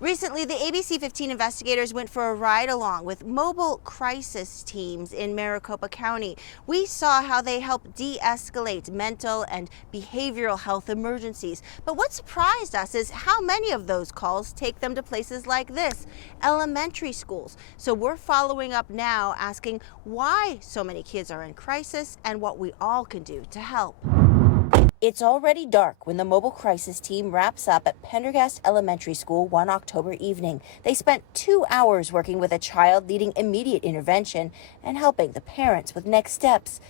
Recently, the ABC 15 investigators went for a ride along with mobile crisis teams in Maricopa County. We saw how they help de-escalate mental and behavioral health emergencies. But what surprised us is how many of those calls take them to places like this, elementary schools. So we're following up now, asking why so many kids are in crisis and what we all can do to help. It's already dark when the mobile crisis team wraps up at Pendergast Elementary School one October evening. They spent 2 hours working with a child needing immediate intervention and helping the parents with next steps.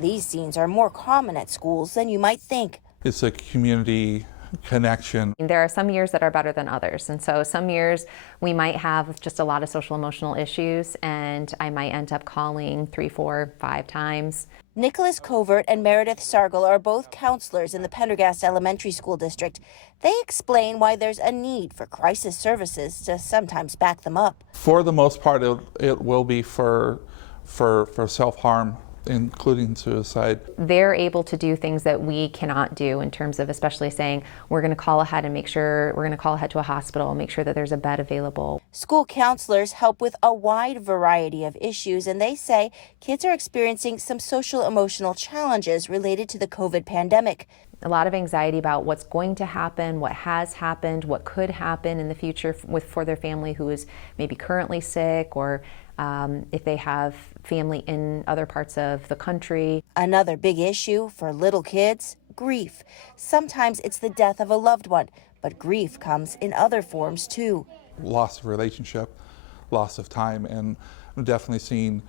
These scenes are more common at schools than you might think. It's a community connection. There are some years that are better than others, and so some years we might have just a lot of social emotional issues, and I might end up calling 3, 4, 5 times. Nicholas Covert and Meredith Sargal are both counselors in the Pendergast Elementary School district. They explain why there's a need for crisis services to sometimes back them up. For the most part, it will be for self-harm, including suicide. They're able to do things that we cannot do in terms of especially saying we're going to call ahead and make sure we're going to call ahead to a hospital, make sure that there's a bed available. School counselors help with a wide variety of issues, and they say kids are experiencing some social emotional challenges related to the COVID pandemic. A lot of anxiety about what's going to happen, what has happened, what could happen in the future for their family who is maybe currently sick, or if they have family in other parts of the country. Another big issue for little kids, grief. Sometimes it's the death of a loved one, but grief comes in other forms too. Loss of relationship, loss of time, and I'm definitely seeing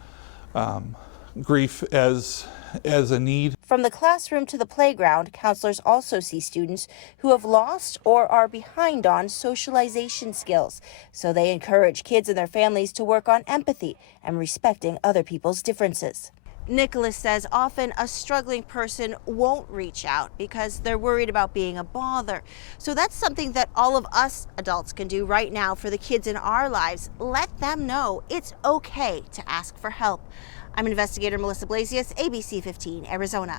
grief as a need. From the classroom to the playground, counselors also see students who have lost or are behind on socialization skills. So they encourage kids and their families to work on empathy and respecting other people's differences. Nicholas says often a struggling person won't reach out because they're worried about being a bother. So that's something that all of us adults can do right now for the kids in our lives. Let them know it's okay to ask for help. I'm investigator Melissa Blasius, ABC 15, Arizona.